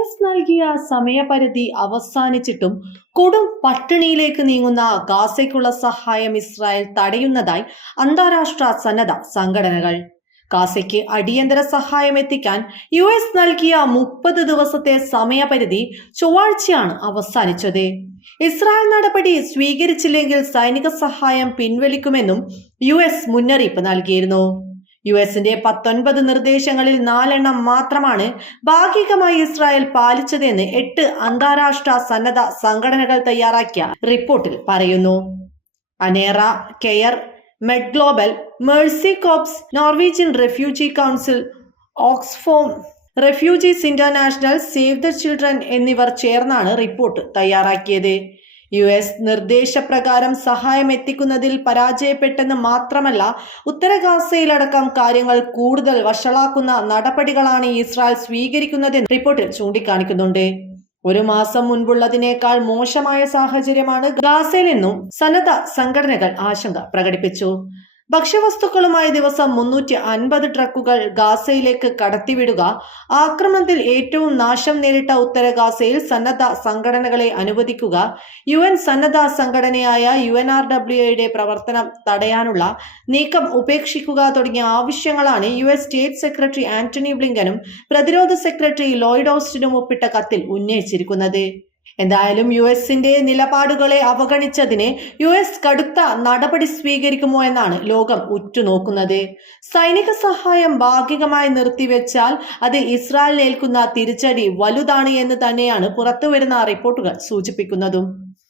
S നൽകിയ സമയപരിധി അവസാനിച്ചിട്ടും കൊടും പട്ടിണിയിലേക്ക് നീങ്ങുന്ന ഗാസയ്ക്കുള്ള സഹായം ഇസ്രായേൽ തടയുന്നതായി അന്താരാഷ്ട്ര സന്നദ്ധ സംഘടനകൾ. ഗാസയ്ക്ക് അടിയന്തര സഹായം എത്തിക്കാൻ യു എസ് നൽകിയ മുപ്പത് ദിവസത്തെ സമയപരിധി ചൊവ്വാഴ്ചയാണ് അവസാനിച്ചത്. ഇസ്രായേൽ നടപടി സ്വീകരിച്ചില്ലെങ്കിൽ സൈനിക സഹായം പിൻവലിക്കുമെന്നും യു എസ് മുന്നറിയിപ്പ് നൽകിയിരുന്നു. യു എസിന്റെ പത്തൊൻപത് നിർദ്ദേശങ്ങളിൽ നാലെണ്ണം മാത്രമാണ് ഭാഗികമായി ഇസ്രായേൽ പാലിച്ചതെന്ന് എട്ട് അന്താരാഷ്ട്ര സന്നദ്ധ സംഘടനകൾ തയ്യാറാക്കിയ റിപ്പോർട്ടിൽ പറയുന്നു. Anera CARE MedGlobal Mercy Corps Norwegian Refugee Council Oxfam Refugees International save the children എന്നിവർ ചേർന്നാണ് റിപ്പോർട്ട് തയ്യാറാക്കിയത്. യു എസ് നിർദ്ദേശപ്രകാരം സഹായം എത്തിക്കുന്നതിൽ പരാജയപ്പെട്ടെന്ന് മാത്രമല്ല ഉത്തരഗാസയിലടക്കം കാര്യങ്ങൾ കൂടുതൽ വഷളാക്കുന്ന നടപടികളാണ് ഇസ്രായേൽ സ്വീകരിക്കുന്നതെന്ന് റിപ്പോർട്ടിൽ ചൂണ്ടിക്കാണിക്കുന്നുണ്ട്. ഒരു മാസം മുൻപുള്ളതിനേക്കാൾ മോശമായ സാഹചര്യമാണ് നിന്നും സന്നദ്ധ സംഘടനകൾ ആശങ്ക പ്രകടിപ്പിച്ചു. ഭക്ഷ്യവസ്തുക്കളുമായി ദിവസം മുന്നൂറ്റി അൻപത് ട്രക്കുകൾ ഗാസയിലേക്ക് കടത്തിവിടുക. ആക്രമണത്തിൽ ഏറ്റവും നാശം നേരിട്ട ഉത്തര ഗാസയിൽ സന്നദ്ധ സംഘടനകളെ അനുവദിക്കുക. യു എൻ സന്നദ്ധ സംഘടനയായ യു എൻ ആർ ഡബ്ല്യുയുടെ പ്രവർത്തനം തടയാനുള്ള നീക്കം ഉപേക്ഷിക്കുക തുടങ്ങിയ ആവശ്യങ്ങളാണ് U S state secretary Antony ബ്ലിങ്കനും പ്രതിരോധ സെക്രട്ടറി ലോയിഡ് ഓസ്റ്റിനും ഒപ്പിട്ട കത്തിൽ ഉന്നയിച്ചിരിക്കുന്നത്. എന്തായാലും യു എസിന്റെ നിലപാടുകളെ അവഗണിച്ചതിനെ യു എസ് കടുത്ത നടപടി സ്വീകരിക്കുമോ എന്നാണ് ലോകം ഉറ്റുനോക്കുന്നത്. സൈനിക സഹായം ഭാഗികമായി നിർത്തിവെച്ചാൽ അത് ഇസ്രായേൽ ഇസ്രായേലിനേൽക്കുന്ന തിരിച്ചടി വലുതാണ് എന്ന് തന്നെയാണ് പുറത്തുവരുന്ന റിപ്പോർട്ടുകൾ സൂചിപ്പിക്കുന്നതും.